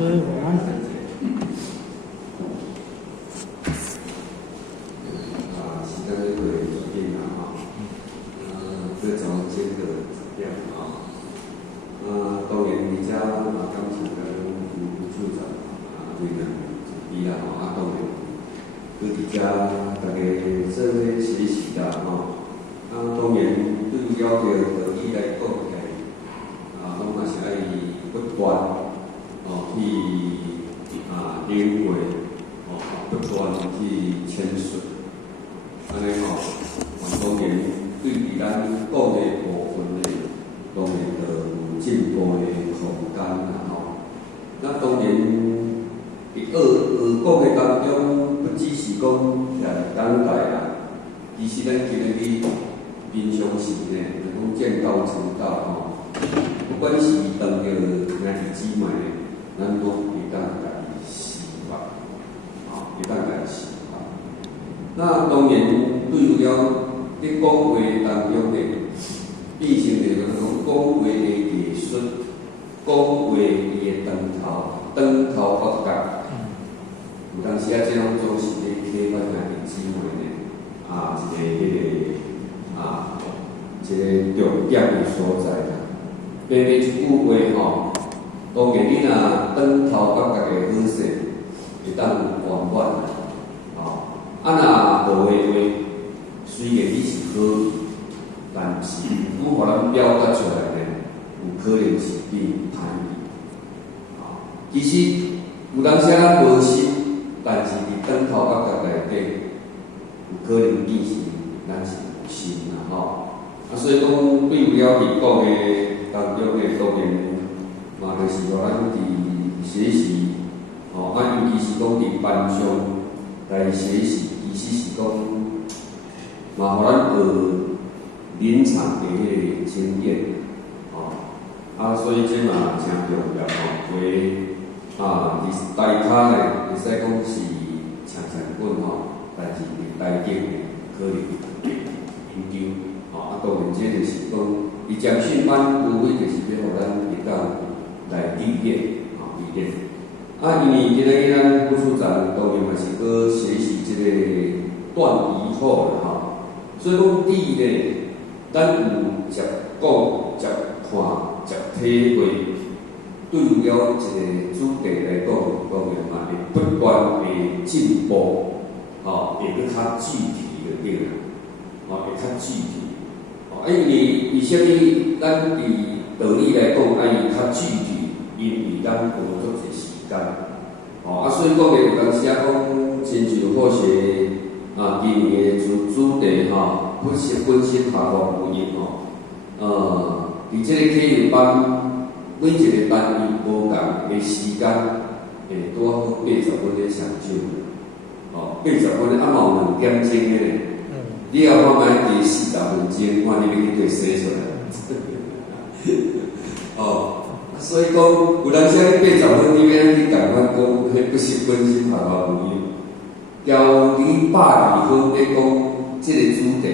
师晚安。时间呢会决定啦吼，各种这个怎样啊？当然而且感谢跟副处长为咱准备啦吼，当然佮而且大家做伙学习啦吼，当然对于了解道理来讲起来，拢嘛是爱不断去领会，不断去阐述。安尼吼，当然对于咱讲的部分呢，当然就有进步的空间啦吼。那当然，伫学讲的当中，不只是讲来等待啦，其实咱今日去平常时呢，就讲见道成道吼。不管是遇到兄弟姊妹呢，咱都会当家己示范，会当家己示范。那当然，对于了伫讲话当中呢，变成着讲话的艺术，讲话伊的长头发角。有当时这种总是咧启发兄弟姊妹呢，一个重点的所在啦。偏偏一句话吼，当然你若长头发角的好势，会当有圆满啦。若无的话，虽然你是好意，但是如互咱表达出来呢，有可能是变歹意。其实有当时咱无心，但是伫长头发角内底，有可能变成咱是有心啦吼。所以讲对于了伫讲的当中呢，当然嘛，就是互咱伫学习，尤其是讲伫班上来学习。意思是讲，嘛，互咱学临场的迄个经验，所以这嘛真重要吼。为伫台骹呢，会使讲是长棍但是伫台顶呢，可能研究，当然这就是讲，伫将训班无非就是要互咱会当来历练，历练。因为今日咱副处长当然嘛是搁学习这个段语法啦所以讲第一呢，咱有接讲、接看、接体会，对于了一个主题来讲，当然嘛会不断的进步，会搁较具体就对啦，会较具体，因为为什么咱伫道理来讲，伊较具体，因为咱无足侪时间，所以讲有当时讲亲像好些今年的主题本身下方有用伫这个体育班，每一个单位无共的时间，会拄好80分的上少，80分嘛有2点钟的咧，你也看卖第40分钟，看你要去对写出来。所以讲，有当时80分你要去共款讲，迄不是本身下方有用。交你120分咧讲即个主题，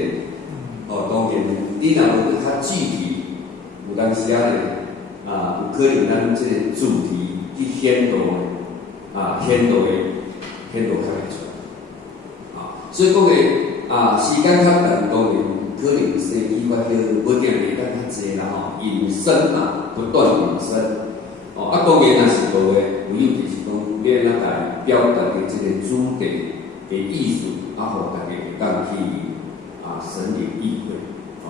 当然你若要较具体，有当时有可能咱即个主题去显露较会出来，所以讲个时间较长，当然可能生意发展无定力较济啦引申不断引申，当然若是无诶，有就是讲要咱来表达的即个主题。的艺术，互大家会当去神领意会，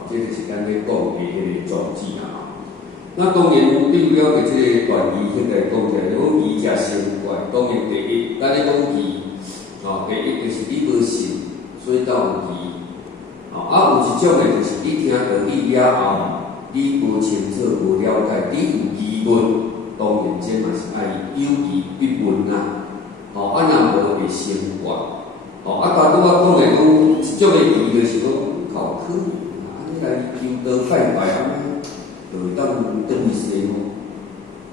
这就是咱咧讲的迄个宗旨啦。那当然对于了即个段语法来讲起来，讲义者先怪，当然第一，咱咧讲义，第一就是你无信，所以才有义。有一种诶，就是你听道理了后，你无清楚、无了解，你有疑问，当然这嘛是爱有疑必问啦。若无会生怨。大拄我讲的讲，一种的义就是讲靠可能，安尼来求道拜拜安尼，就会当得去生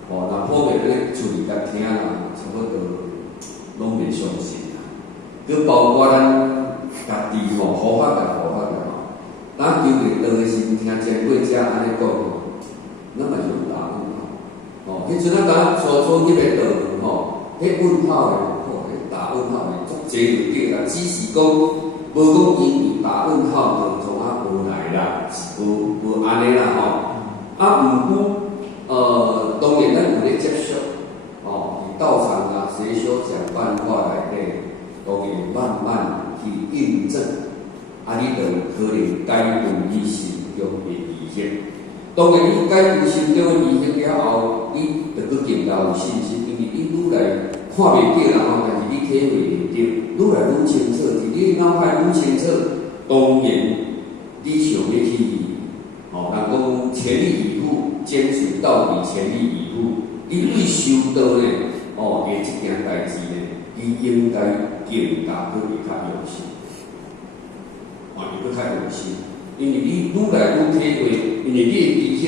若普遍咧厝里甲听啦，差不多拢袂相信啦。佮包括咱家己佛法咱求个道的时阵听前辈者安尼讲，咱嘛是有答案迄阵当初入个道，迄问号诶，迄打问号诶，足济就对啦。只是讲无讲因为打问号就从无来啦，是无安尼啦吼。毋过当然咱有咧接触，伫道场啊、邪修讲办法内底，当然慢慢去印证。你就可能改变你心中的意识。当然，你改变心中的意识了后，你就更加有信心，因为你愈来看袂到人后，但是你体会会到，愈来愈清楚，伫你脑海愈清楚。当然，你想要去，人讲全力以赴，坚持到底，全力以赴。你对修道呢，这件代志呢，你应该更加去会较用心。你要较用心，因为你愈来愈体会，因为你的知识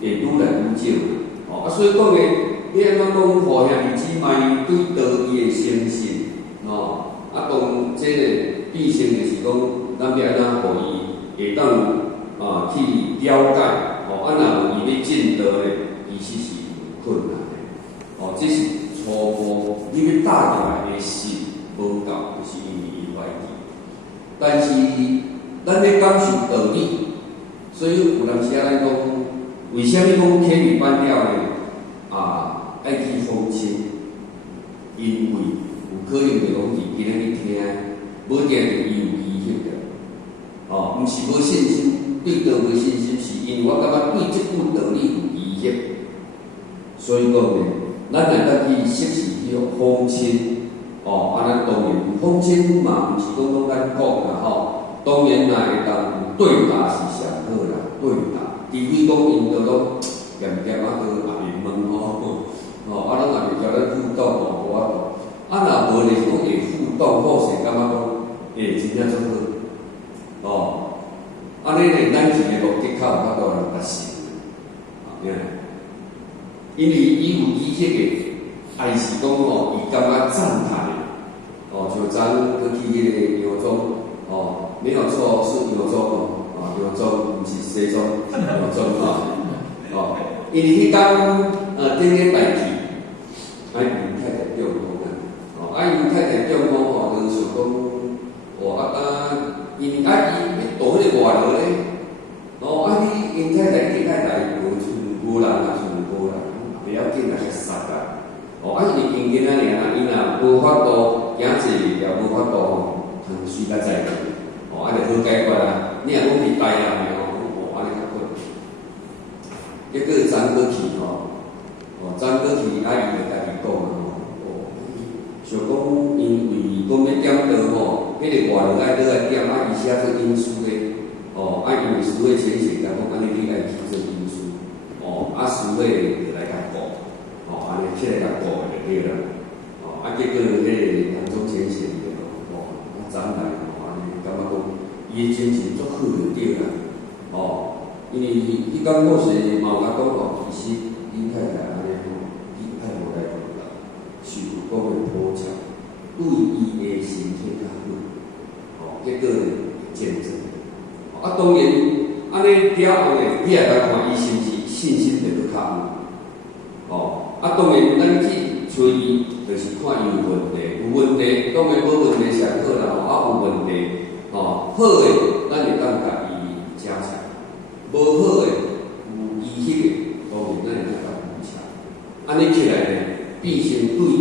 会愈来愈少。所以讲呢，你安怎讲，互兄弟姊妹对道义的相信，当这个必胜就是讲，咱要安怎互伊会当去了解，若有伊要进道的，其实是困难的。这是初步你要打出来的心无够，就是因为伊怀疑，但是。咱咧感受道理，所以有当时咱讲，为虾米讲天理班了呢？爱去放心，因为有可能就讲是今仔日听，无定就伊有疑虑的。毋是无信心，对道无信心，是因为我感觉对即句道理有疑虑。所以讲呢，咱若当去适时去放心，咱当然放心嘛，毋是讲咱讲啦当然啦，会当对答是上好啦，对答。除非讲因着拢咸咸都也袂问咱也袂叫咱互动无法度。若无咧讲会互动，好势感觉讲真正足好。安尼咧，咱是个目的较有法度来达成。因为伊有意识的，还是讲伊感觉赞叹的，就咱过去迄个药妆没有错，是药妆药妆毋是西装，药妆因为迄天顶个代志，因太太中风因太太中风就想讲，因为伊要倒迄个外劳咧，你因太太无人啊，无人，袂要紧啊，去杀啊，因为因仔尔，因若无法度行一也无法度通睡较在个。就好解决啦。你若讲是台南的安尼较困难。结果昨过去昨过去伊就家己讲想讲因为讲要点道迄个外劳爱倒来点，伊写做因书咧，因为书的先生讲安尼你来去做因书，书的就来甲顾，安尼起来甲顾就对啦，结果迄个杨宗先生就昨来。感觉讲，伊的精神足好就对啦，因为伊讲故事嘛有甲讲其实恁太太安尼伊爱无来讲啦，是有讲的普照，对伊的身体较好，结果见证。当然，安尼了后呢，你也来看伊是毋是信心就较有，当然咱去找伊，就是看伊有问题，有问题当然无问题上好啦，有问题。好诶，咱会当家己加强；无好诶，有意识诶，当然咱会当家己加强。安尼起来呢，毕竟对于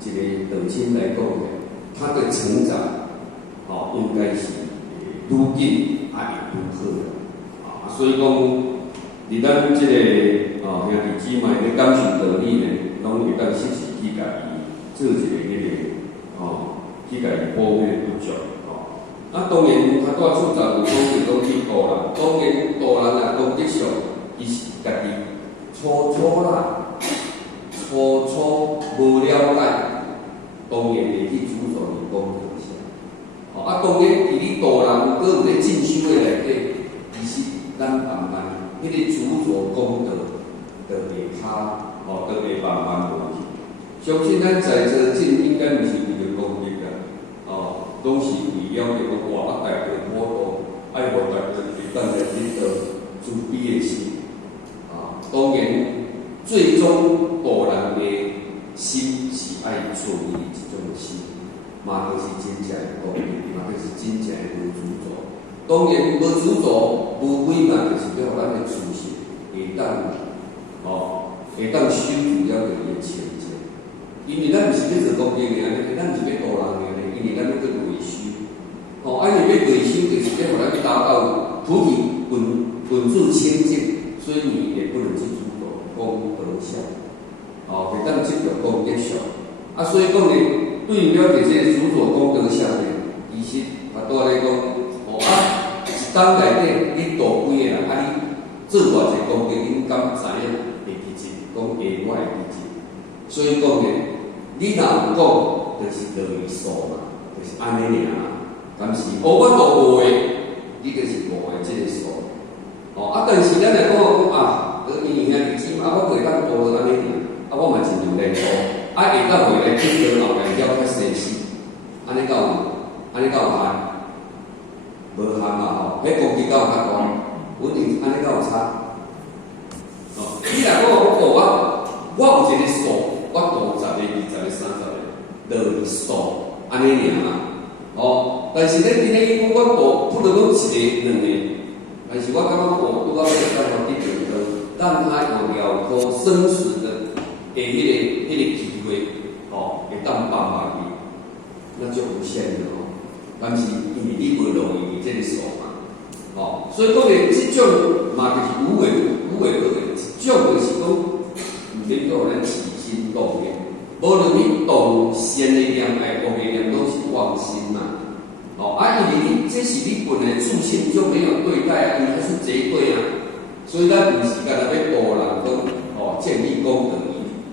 一个道亲来讲呢，他的成长，应该是愈紧也会愈好。所以讲，伫咱即个兄弟姊妹咧感受道理呢，拢会当适时去家己做一个去家己补迄个不足。当然，较大出杂有讲是讲去度人，当然度人啊，道德上伊是家己初无了解，当然会去主张去讲一下。当然伫你度人，佫有咧进修的内底，其实咱慢慢迄个主张功德，就会就会慢慢无去。相信咱在座进应该毋是为了功德啊，拢是为了迄个大家普渡，爱互大家会当来领导慈悲的心。当然，最终度人的心是爱做伊一种的心，嘛就是真正的公平，嘛就是真正的无主导。当然无主导，无非嘛就是要咱的自信会当会当守住了个伊的前进。因为咱毋是要做公平的，咱毋是要渡人的，因为咱要去维修。安尼要维修，就是要互咱去达到土地本质清净，所以你也不能去主导公德相。会当执着公德相。所以讲呢，对于了解这个主导公德相呢，其实倒来讲，一当内底你度几个人，你做偌济公德，你敢知影会记住？讲下我会记住。所以讲呢，你若有讲，就是落于数嘛，就是安尼尔嘛。但是我度5个，你就是5个这个数。但是咱来讲因为遐日子嘛，我袂当度安尼尔，我嘛尽量来度，会当回来去到后面了较细细，安尼有限，无限嘛迄公司较有较大，稳定安尼有差。你若讲我度我有一个数，我度10个、20个、30个，落于数安尼尔嘛。但是咧，今日我度不能讲1个、2个。但是我感觉拄到这个办法的地方，让他有了可生存的迄个机会，会当帮忙伊，那就无限了但是因为你无落于这个数嘛，所以讲咧，这种嘛就是无为不为，这种就是讲，唔免讲咱起心动念，无论你动善的念爱恶的念，都是妄心嘛。因为你这是你本来自信就没有对待因为它是贼对所以咱毋是干那要度人讲建立功德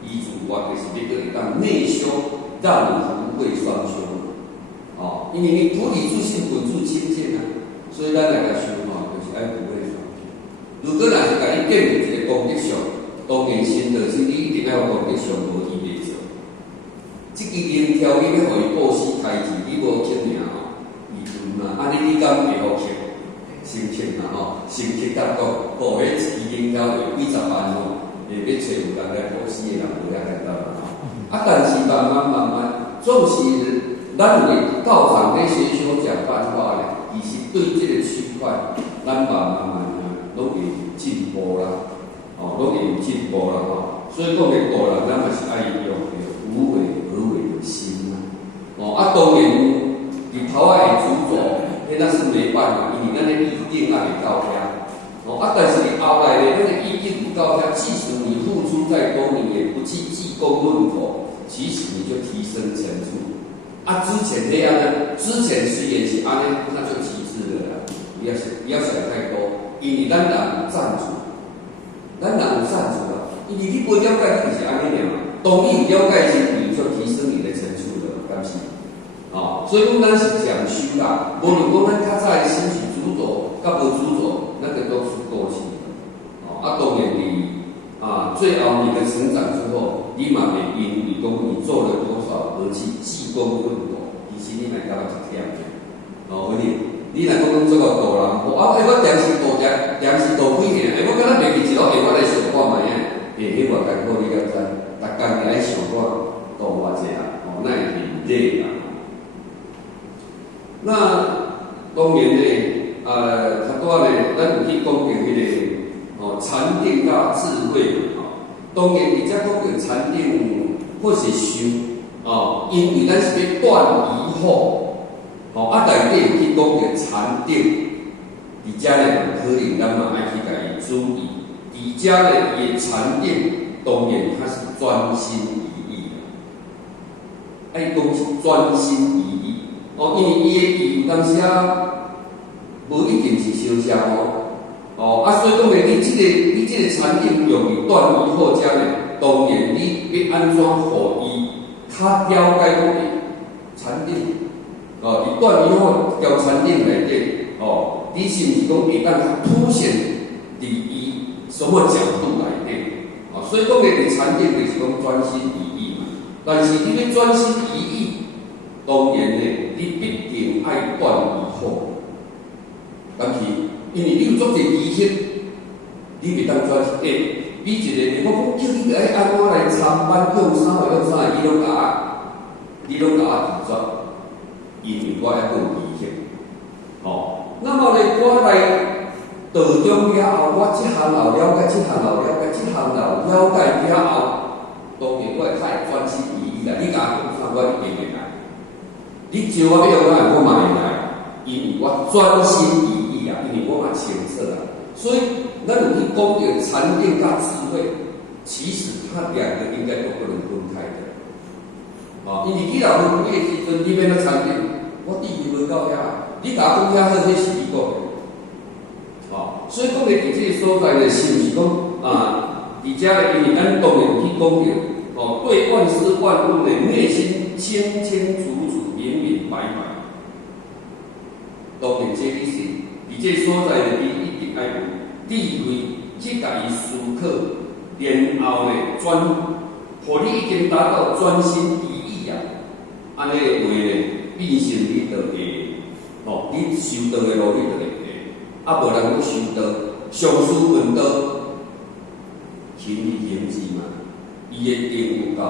遗嘱，我就是要叫你当内修，让你福慧双修因为你土地自信本自清净所以咱来个修就是爱福慧双修。如果若是甲你建立一个功德上，当然心就是你一定要有功德上无伊袂做。这个因条件要互伊布施开支，你无听命你敢会好克？先克嘛先克达国，迄一条有几十万会要找有人来布施的人无遐简单但是慢慢，总是咱的道场那些所讲办法咧，其实对这个区块，咱慢拢会进步啦，拢会进步啦所以讲个个人，咱嘛是爱用无为而为的心当然，伫头仔会主导。那是没办法，因为咱的意境会到遐，但是后来呢，咱的意境不到遐，即使你付出再多，你也不去记功论口，其实你就提升层次。之前那样呢，之前是也是安尼，那就其次了啦，不要想太多，因为咱人有赞助，因为你不了解你就是安尼嘛，当你有了解时，你就提升你的层次了，敢是？所以讲咱是讲修啦，无论讲咱较早的心是主导，甲无主导，那个都是过去当然你最后你的成长之后，你嘛会因为讲你做了多少而去记功论道，其实你嘛感觉一忝你若讲做个道人，我点是道者，点是道几个，我敢若袂记一路我来想看卖迄偌艰苦你敢知？逐工来想看道偌济那会很累那当然呢，较多呢，咱有去讲到迄个禅定加智慧当然，你才讲到禅定或是修因为咱是要断疑惑内底有去讲到禅定，伫遮呢可能咱嘛爱去甲伊注意，伫遮呢伊禅定当然它是专心一意爱讲是专心一意。因为伊的意有当时无一定是相像所以讲咧，你这个禅定用于断疑惑者呢，当然你要安怎互伊较了解讲禅定伫断疑惑条禅定内底你是毋是讲会当凸显伫伊什么角度内底所以讲咧，禅定就是讲专心一意嘛，但是你要专心一意。当然呢，你必定爱断疑惑，但是因为你有足侪疑惑，你袂当专心。比一个，我叫你来按我来参班用啥用啥，你拢甲我拒绝，因为我还有危险。那么呢，我来道中了后，我这项了解，这项了解了后，当然我会较专心意义啦。你甲我讲啥，我一定会来。你招我要来，我嘛会来，因为我专心意义啦，因为我嘛清楚啦。所以，咱有去讲到禅定甲智慧，其实它两个应该都不能分开的。因为你若分开的时阵，你免要禅定，我地位无够遐，你甲我讲遐好，这是你讲的。所以讲的伫这个所在呢，是毋是讲伫遮呢？因为咱当然有去讲到，对万事万物的内心清清楚楚、明明白白。当然，这里是伫这个所在呢，你一定要有智慧去家己思考，然后呢，互你已经达到专心一意啊，安尼的话呢，变成你就会，你修道的路你就会。无人去修道，上师问道，勤于行之嘛。伊的定有够，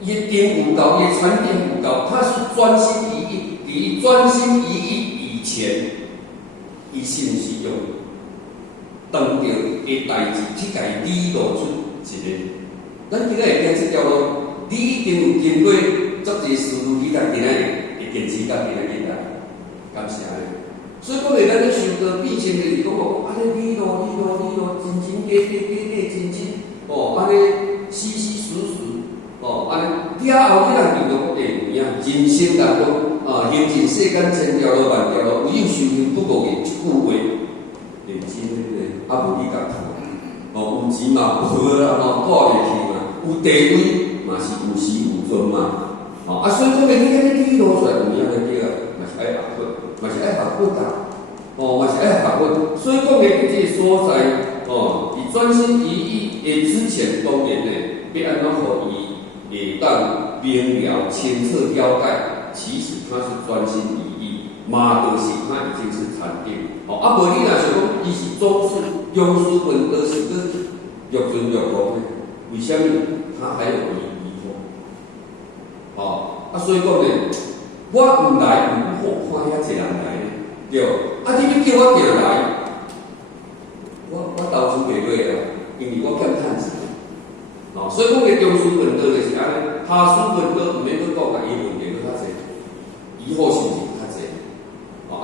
伊的定有够，伊的禅定有够，他是专心一意。伫专心一意以前，伊是毋是用当着的代志去家理路出一个？咱今仔会行这条路，你一定有经过足侪事，你才今仔会坚持到今仔日来。感谢你。所以讲咧，咱咧修道变成就是讲安尼理路，真真假，真真，安尼死死死，安尼了后你人遇到地有影，人生当中行尽世间千条路万条路，有修行不过嘅一句话，认真咧，无你甲看，有钱嘛无啦，过袂去嘛，有地位嘛是有时有尊嘛，所以讲咧，你安尼理路出来有影个对啊，嘛是爱学佛。嘛是爱学佛啦，嘛是爱学佛，所以讲咧，这个所在，以专心一意的之前，当然呢，要安怎互伊会当明了清澈了解，其实他是专心一意，嘛就是他已经是禅定。无你若想讲伊是宗师、庸师问道是个欲尊欲公呢？为什么他还有疑惑？所以讲呢。我唔来，看遐一人来呢，对。你要叫我行来，我投资袂落啊，因为我欠趁钱。所以讲嘅中师问道就是安尼，下师问道唔免去讲啊，伊问题较济，疑惑是毋是较济？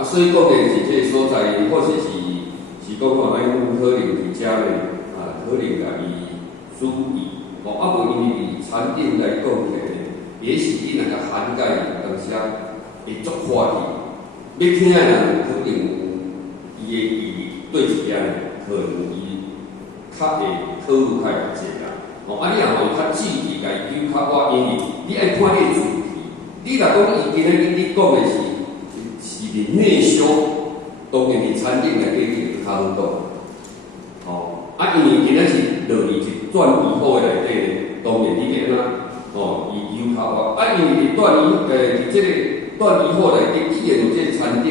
所以讲嘅是这个所在，或者是讲咱可能伫遮咧，可能家己注意，无因为禅定来讲嘅。也许你若个涵盖当下会足话题，要听的人可能有伊的意义，对一点可能伊较会讨论较会济啦。你若互较具体家己较我，因为你爱看你的主题。你若讲伊今日你讲的是伫内修，当然伫禅定内底就较好讲。因为今日是落于一转移好的内底，当然你要安怎？伊有效啊！因为伫伫即个断疑惑内底，既然有即个禅定，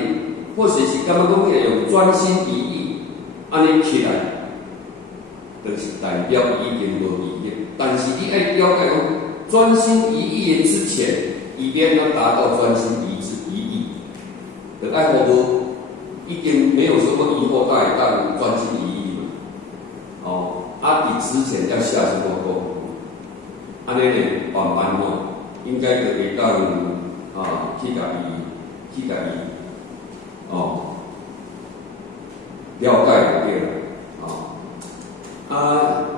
或者是感觉讲用专心一意，安尼起来，就是代表已经无疑义。但是你爱了解讲，专心一意之前，伊要怎达到专心一意？就爱互无已经没有什么疑惑，才会当专心一意嘛。伫之前要下什么功夫？安尼呢，慢慢应该就会当去家己了解就对了。除了安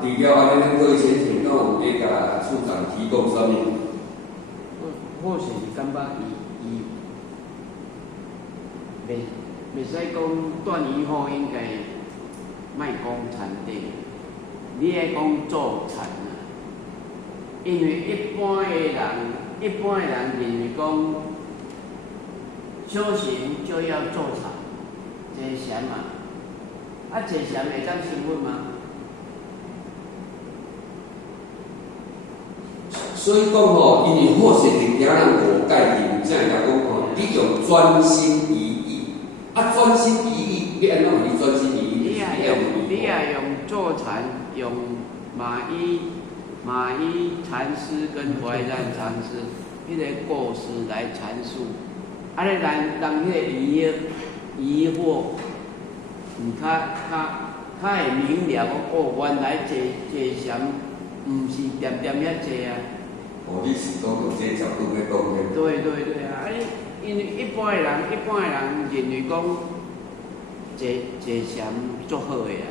尼，咱各位先生，敢有要甲处长提供啥物？或许是感觉伊袂使讲断疑惑，应该莫讲禅定，你爱讲坐禅。因为一般的人认为讲修行就要坐禅、坐禅嘛，坐禅会当兴奋吗？所以讲因为或是伫遐人无界定，才会讲你用专心一意，专心一意，要安怎你专心一意？你也用坐禅用马依禅师跟怀然禅师迄个故事来阐述，啊，咧让迄个疑惑，较会明了讲哦，原来坐禅毋是点点遐坐啊。哦，你是讲用这角度来讲的。对啊，因为一般的人认为讲坐禅足好的啊，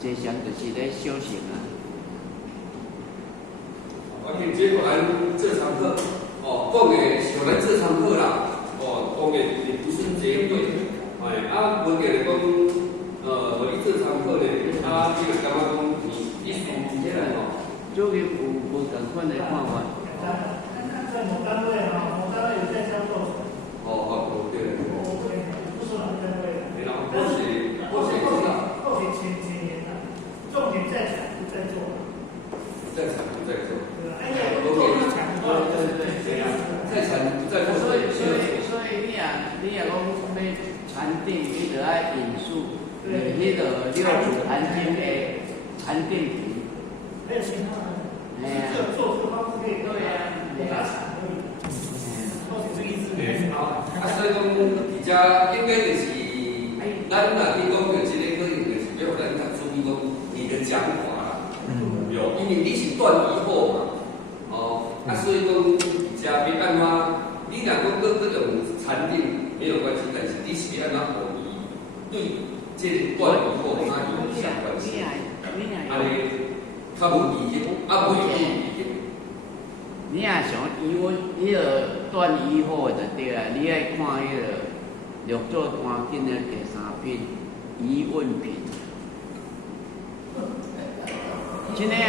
坐禅就是咧修行啊。结果咱这堂课，讲的是咱这堂课啦，讲的也不是结尾，文给讲，我你这堂课呢，你感觉讲你书这个就有无同款的看法。在某单位某单位有在销售。对。不说哪个单位。然后或许知道。或许前年的，重点在产不在做。在产不在做。对，在产不在做。所以你讲要禅定，你就要引述迄个六祖坛经的禅定题。还有其他的。做这个方式可以。对呀。打产可以。或许是一致的。所以讲，而且应该就是咱若去讲着这个可能就是要咱较注意讲你的讲法啦。有，因为你是断疑惑嘛，所以讲而且没办法，你若讲跟这种禅定没有关系，但是你是要安怎合理对这断疑惑它有相关性，安尼较无意义，袂有意义。你若想迄个断疑惑就对啦，你爱看迄个六祖坛经的第3品疑问品，真的啊。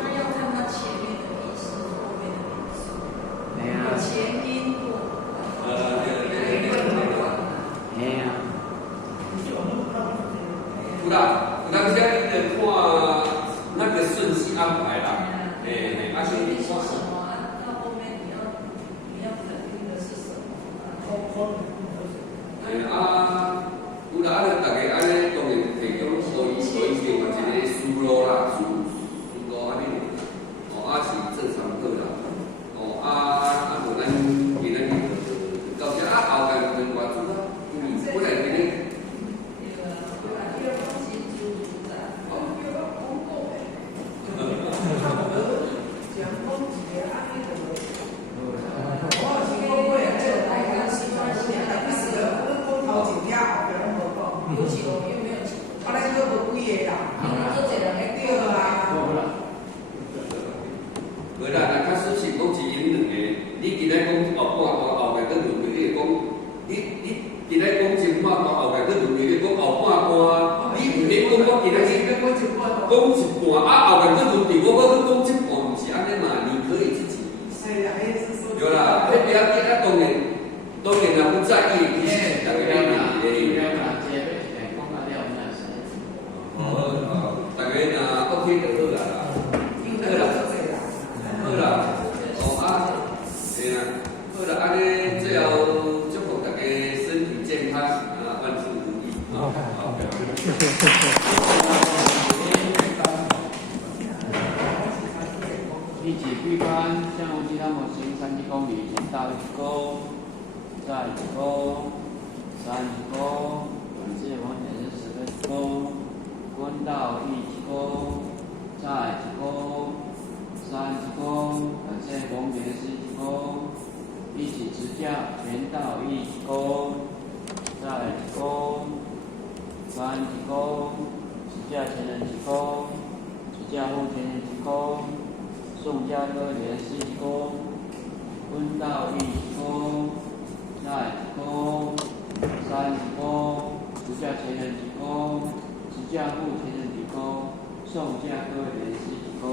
他要看他前面的意思，后面的意思。对啊。前因后嘿啊。有啦，有当时你得看那个顺序安排啦。前面是什么？到后面你要肯定的是什么？有啦，大家安尼当然提供所以就嘛一个思路啦，思路安尼，是正常课啦，无咱今仔日到这后间跟我做啦，因为本来今日。袂啦，咱较实实讲是因两个，你今仔讲半段后盖跟轮回，你讲你今仔讲前半段后盖跟轮回，你讲后半段，你唔免讲我今仔是讲一半，后盖跟轮回，我讲一半，唔是安尼嘛？你可以自己。有啦，迄边当然若不在意，其实大家大家若 OK 就好啦。好啦，对啦，好啦，安尼最后祝福大家身体健康，万事如意。一起闭关，向无其他模型30公里，先到1勾，再1勾，3勾，感谢黄先生10个勾，关到1勾，再1勾，3勾，感谢黄先生10勾，一起支架，全到1勾，再1勾，3勾，支架前人1勾，支架后前人1勾。宋家哥连10勾，温到1勾，再1勾，3勾，支架前人1勾，支架后前人1勾，宋家哥连10勾。